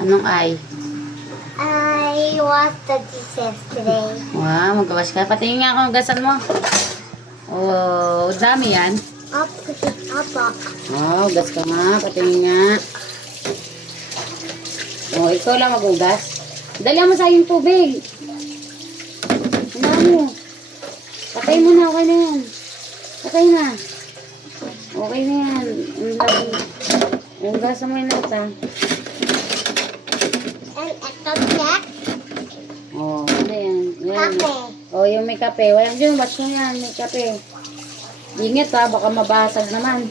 Anong ay? I washed the dishes today. Wow, magkawash ka. Patingin nga kung gasan mo. Oh, dami yan. Opo. Oh, gas ka nga. Patingin nga. Oh, ikaw lang magugas. Dali mo sa yung tubig. Ano mo? Patay mo na. Okay na yan. Patay na. Okay na yan. Hugas mo yung nata. And ito check. Oh, ano yan? Yan. Kape. Oh, yung may kape. Walang dyan. Watch mo yan. May kape. Ingat ha. Baka mabasag naman.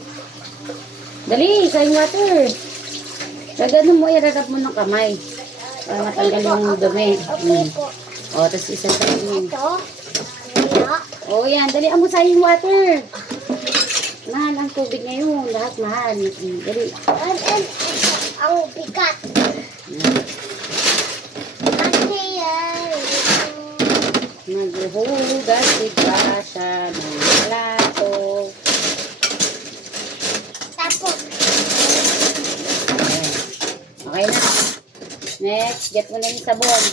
Dali. Sa yung water. Gagano mo. Iradap mo ng kamay. Para matanggal yung dumi. Oh, tapos isa sa inyo. Ito. Wala. Oh, yan. Dali mo sa yung water. Mahal ang tubig ngayon. Lahat mahal. Dali. And ang bigat. Ate yan. Maghuhugas siya siya ng plato. Tapos. Okay na. Next, get mo na yung sabon.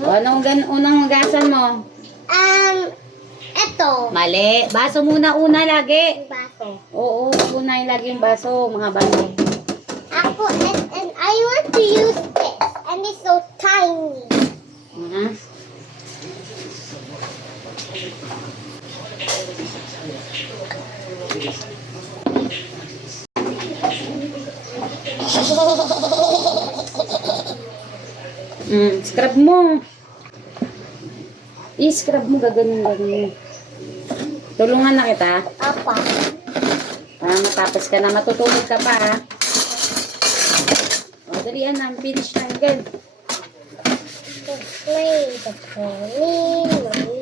O, anong unang hugasan mo? Ito. Mali. Baso muna una lagi. Baso. Oo, una yung lagi yung baso, mga bali. Ako, and I want to use this. And it's so tiny. Scrub mo. I-scrub mo, gaganon. Tulungan na kita. Apa. Para matapos ka na, matutulog ka pa ha. O, dalian na, finish na agad.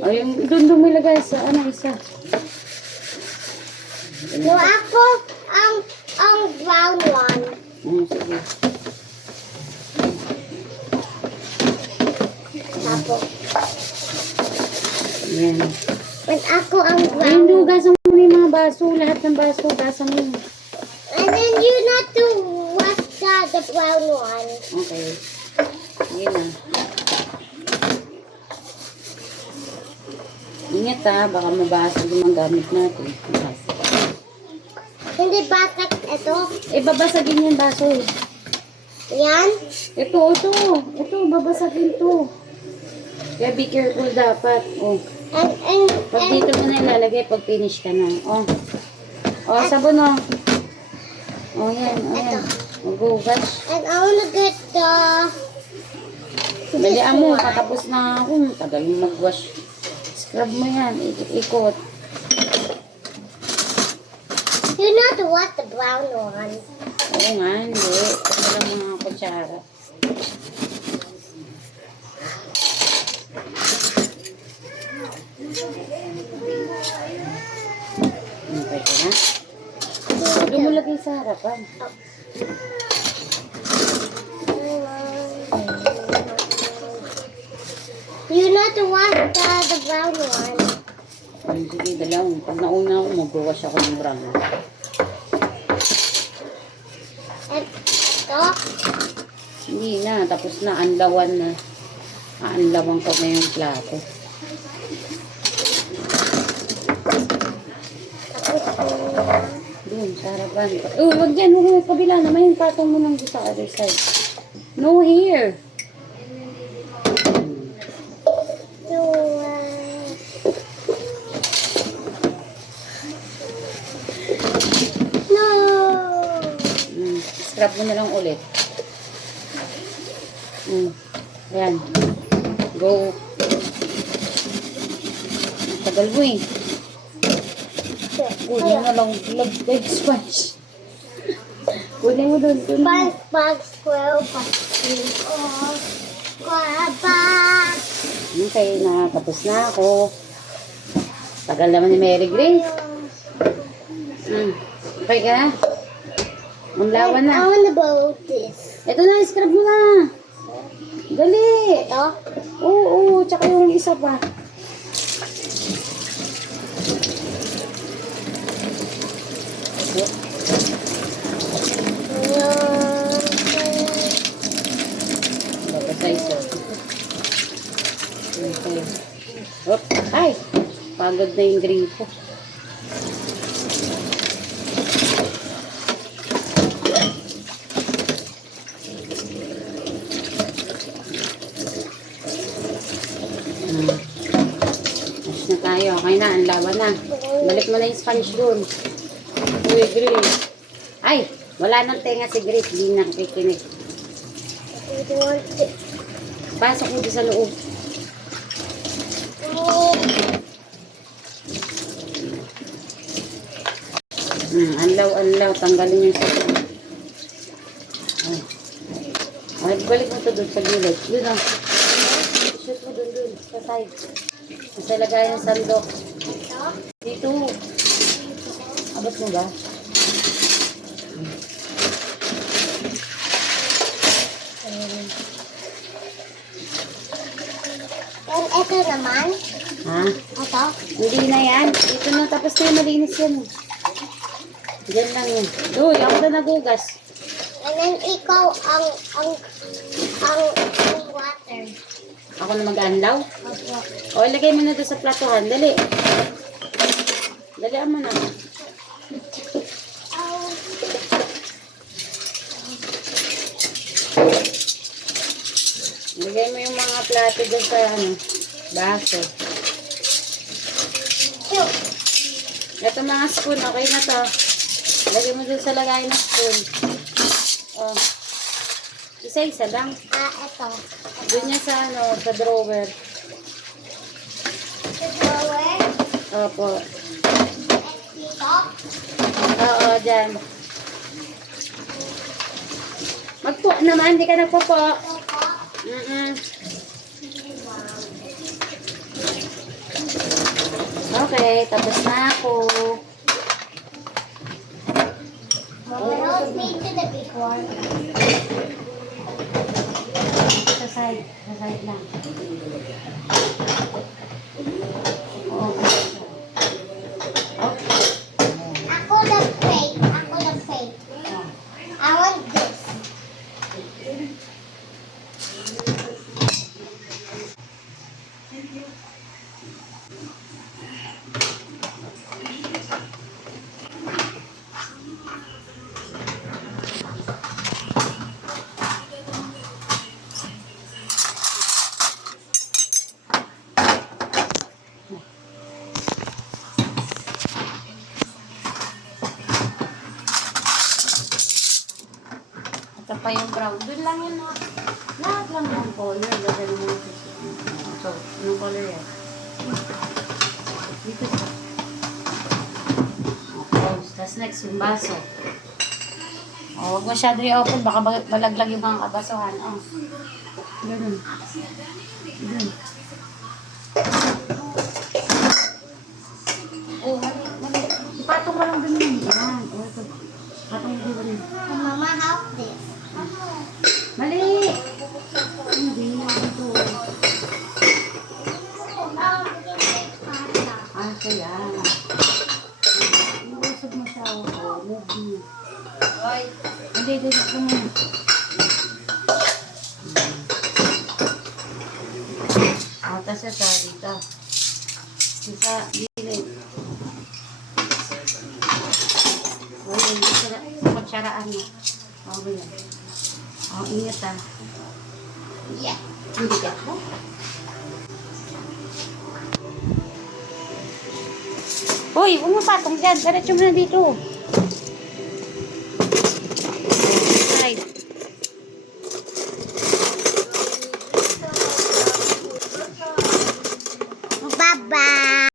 O, yung doon lumilagay sa isa. No, ako, ang brown one. Sige. Tapos. Yan. And ako ang Ayun, brown. hugasan mo na yung mga baso. Lahat ng baso, hugasan mo. And then you not to wash the brown one. Okay. Sige na. Ingat ha, baka mabasag yung mga gamit natin. Hindi bakit ito. Babasagin yung baso. Yan. Ito, babasagin to. Kaya be careful dapat. Oh. Pag dito mo na ilalagay, pag finish ka na. Oh. Oh, sabon oh. Oh, yan. Mag-ugas. And I wanna get the... Dalian mo, patapos na ako. Tagal mo mag-wash. Scrub mo yan. Ikot. You know to wash the brown one. Oo nga, hindi. Ito lang mga kutsara. Okay ka na? Doon mo lagay sa harapan. You know to wash the brown one. Sige, dalawang. Pag nauna ako, mag-wash ako ng brown. And ito. Hindi na, tapos na, anlawan na. Aanlawan ko na yung plato. Doon, sa harapan. Wag dyan, huwag kabila naman yung patong mo lang sa other side. No, here. No. Scrub mo na lang ulit. Ayan. Go. Tagal mo eh. Kunin mo lang. Leg sponge. Kunin mo doon. Bag square Okay na. Tapos na ako. Tagal naman ni Mary Grace. Okay ka na? Ang lawan na. I wanna blow this. Ito na, scrub mo na. Dali. Ito? Oo, tsaka yung isa pa. Oh, ay, pagod na yung gripo. Tapos na tayo. Okay na, ang laban na. Balik mo na yung sponge doon. Uy, Grace. Ay, wala nang tenga si Grace. Hindi na kikinig. I don't want it. Pasok mo doon sa loob. Oh, Anlaw. Tanggalin yung sakit. Ay. Ay, balik mo to doon sa gilid. Doon na. Shoot mo doon. Sa side. Sa lagay ng sandok. ito. Dito. Abot mo ba? And ito naman. Ha? Ito. Hindi na yan. Dito na. Tapos na yung malinis yan. Diyan lang yun. Uy, ako na nagugas. And then ikaw ang water. Ako na mag-anlaw. Opo. O, ilagay mo na doon sa platuhan. Dali. Dalian mo na. Oh. Ilagay mo yung mga plato doon sa baso. Cute. Ito mga spoon, okay na to. Lagay mo dun sa lagay ng spoon. Oh. Isa-isa lang. Ito. Doon niya sa sa drawer. The drawer. Opo. Dito. Oo, dyan. Magpo naman, hindi ka nagpo-po. Okay, tapos na ako. Mama, help me to the big one. Sa side lang. Oo. Okay. Ako the plate. I want this. Ito pa yung brown. Doon lang yun. Lahat lang yung color. Lagyan mo yung so, anong color yan? Dito siya. Okay. Tapos next, yung baso. O, huwag masyado i-open. Baka malaglag yung mga kabasuhan. O. Ganun. Ganun. Oh, mali. Ipatong mo lang dun yun. Yan. O, ito. Patong mo dun. Mama, help this. Mali! Hindi na ito. Ah, kaya. Iusog mo siya. O, move mo. Hindi, dito mo. O, tas ito, dito. Isa, gilid. O, yun, sa kutsaraan mo. O, ganyan. O, ingat ah. Yeah. Hindi ka po. Uy, huwag mo patong dyan. Diretso mo na dito.